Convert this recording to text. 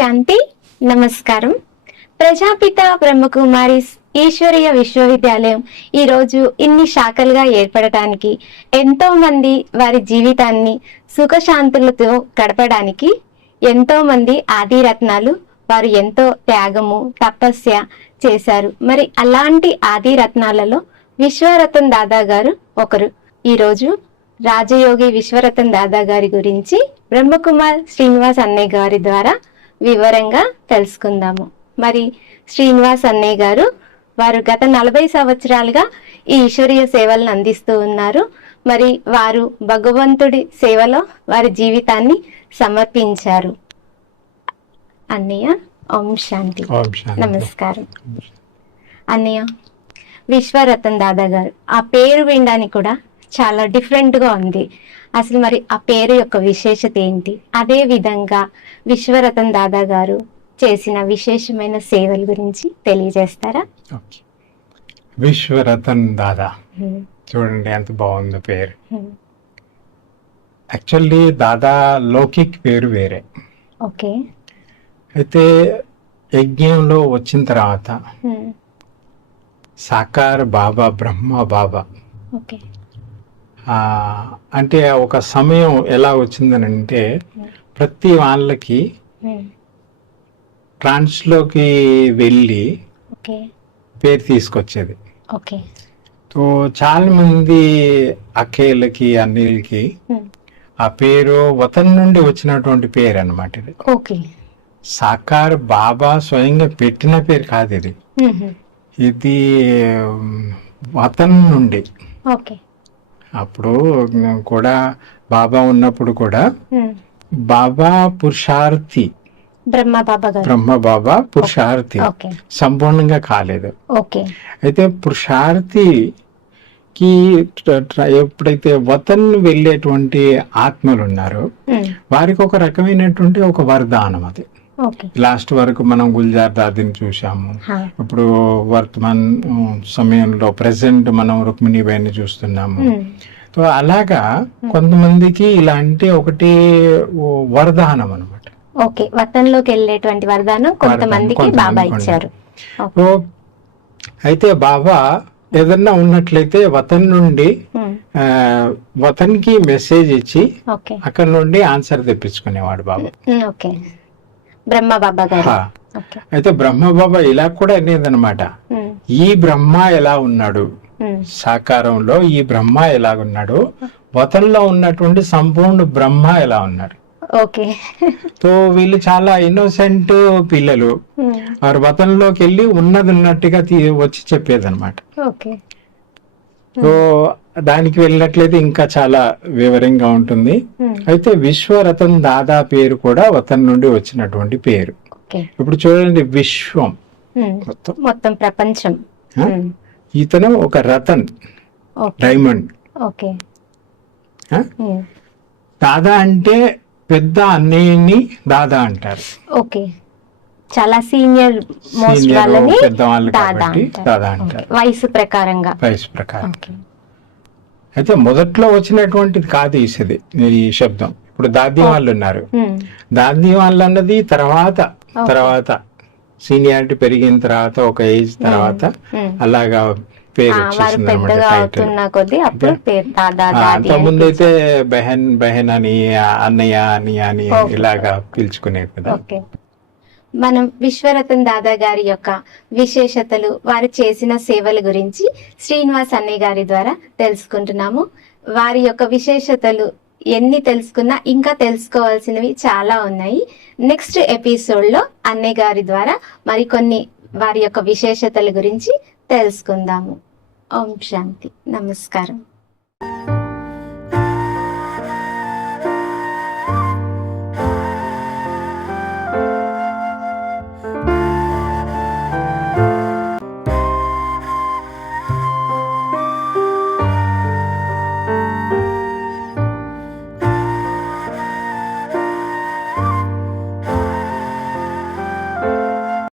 శాంతి. నమస్కారం. ప్రజాపిత బ్రహ్మకుమారి ఈశ్వరీయ విశ్వవిద్యాలయం ఈరోజు ఇన్ని శాఖలుగా ఏర్పడటానికి, ఎంతో మంది వారి జీవితాన్ని సుఖశాంతులతో గడపడానికి ఎంతో మంది ఆదిరత్నాలు వారు ఎంతో త్యాగము తపస్య చేశారు. మరి అలాంటి ఆదిరత్నాలలో విశ్వరతన్ దాదా గారు ఒకరు. ఈరోజు రాజయోగి విశ్వరతన్ దాదా గారి గురించి బ్రహ్మకుమార్ శ్రీనివాస్ అన్నయ్య గారి ద్వారా వివరంగా తెలుసుకుందాము. మరి శ్రీనివాస్ అన్నయ్య గారు వారు గత 40 సంవత్సరాలుగా ఈ ఈశ్వరీయ సేవలను అందిస్తూ ఉన్నారు. మరి వారు భగవంతుడి సేవలో వారి జీవితాన్ని సమర్పించారు. అన్నయ్య ఓం శాంతి. నమస్కారం. అన్నయ్య, విశ్వరతన్ దాదా గారు ఆ పేరు వినడానికి కూడా చాలా డిఫరెంట్గా ఉంది. అసలు మరి ఆ పేరు యొక్క విశేషత ఏంటి? అదే విధంగా విశ్వరతన్ దాదా గారు చేసిన విశేషమైన సేవల గురించి తెలియజేస్తారా? విశ్వరతన్ దాదా, చూడండి ఎంత బాగుంది పేరు. యాక్చువల్లీ దాదా లౌకిక్ పేరు వేరే. ఓకే. అయితే యజ్ఞంలో వచ్చిన తర్వాత సాకార్ బాబా, బ్రహ్మ బాబా, ఓకే, అంటే ఒక సమయం ఎలా వచ్చిందని అంటే ప్రతి వాళ్ళకి ట్రాన్స్లోకి వెళ్ళి పేరు తీసుకొచ్చేది. ఓకే. సో చాలా మంది అక్కేళ్ళకి అన్నిళ్ళకి ఆ పేరు వతన్ నుండి వచ్చినటువంటి పేరు అన్నమాట ఇది. ఓకే. సాకార్ బాబా స్వయంగా పెట్టిన పేరు కాదు ఇది. ఇది వతన్ నుండి. ఓకే. అప్పుడు కూడా బాబా ఉన్నప్పుడు కూడా బాబా పురుషార్థి, బ్రహ్మ బాబా పురుషార్థి సంపూర్ణంగా కాలేదు. అయితే పురుషార్థికి ఎప్పుడైతే వతన్ వెళ్ళేటువంటి ఆత్మలు ఉన్నారో వారికి ఒక రకమైనటువంటి ఒక వరదానం అది. లాస్ట్ వరకు మనం గుల్జార్ దాదిని చూసాము. ఇప్పుడు వర్తమాన్ సమయంలో ప్రెసెంట్ మనం రుక్మిణీబాయిని చూస్తున్నాము. సో అలాగా కొంతమందికి ఇలాంటి ఒకటి వరదానం అనమాట. ఓకే, వతన్లోకి వెళ్ళేటువంటి వరదానం కొంతమందికి బాబా ఇచ్చారు. అయితే బాబా ఏదన్నా ఉన్నట్లయితే వతన్ నుండి వతన్ కి మెసేజ్ ఇచ్చి అక్కడ నుండి ఆన్సర్ తెప్పించుకునేవాడు బాబా. బ్రహ్మ బాబా గారు. అయితే బ్రహ్మ బాబా ఇలా కూడా అనేదన్నమాట, ఈ బ్రహ్మ ఎలా ఉన్నాడు సాకారంలో, ఈ బ్రహ్మ ఎలా ఉన్నాడు, వతన్లో ఉన్నటువంటి సంపూర్ణ బ్రహ్మ ఎలా ఉన్నాడు. ఓకే. సో వీళ్ళు చాలా ఇన్నోసెంట్ పిల్లలు. వారు వతన్లోకి వెళ్ళి ఉన్నది ఉన్నట్టుగా వచ్చి చెప్పేదన్నమాట. ఓకే. సో దానికి వెళ్ళినట్లయితే ఇంకా చాలా వివరంగా ఉంటుంది. అయితే విశ్వరతన్ దాదా పేరు కూడా వతన్ నుండి వచ్చినటువంటి పేరు. ఇప్పుడు చూడండి, విశ్వం మొత్తం ప్రపంచం. ఇతను ఒక రతన్, డైమండ్. దాదా అంటే పెద్ద అన్నయ్యని దాదా అంటారు. ఓకే, చాలా సీనియర్ మోస్ట్ వాళ్ళని పెద్దవాళ్ళు కాబట్టి దాదా అంటారు, వయసు ప్రకారంగా. అయితే మొదట్లో వచ్చినటువంటిది కాదు ఈ శబ్దం. ఇప్పుడు దాది వాళ్ళు ఉన్నారు. దాది వాళ్ళు అన్నది తర్వాత సీనియారిటీ పెరిగిన తర్వాత, ఒక ఏజ్ తర్వాత అలాగా పేరు వచ్చేసింది అనమాట. ముందు అయితే బెహన్ అని, అన్నయ్య అని ఇలాగా పిలుచుకునేది కదా. మనం విశ్వరతన్ దాదా గారి యొక్క విశేషతలు, వారు చేసిన సేవల గురించి శ్రీనివాస్ అన్నయ్య గారి ద్వారా తెలుసుకుంటున్నాము. వారి యొక్క విశేషతలు ఎన్ని తెలుసుకున్నా ఇంకా తెలుసుకోవాల్సినవి చాలా ఉన్నాయి. నెక్స్ట్ ఎపిసోడ్ లో అన్నయ్య గారి ద్వారా మరికొన్ని వారి యొక్క విశేషతల గురించి తెలుసుకుందాము. ఓం శాంతి. నమస్కారం.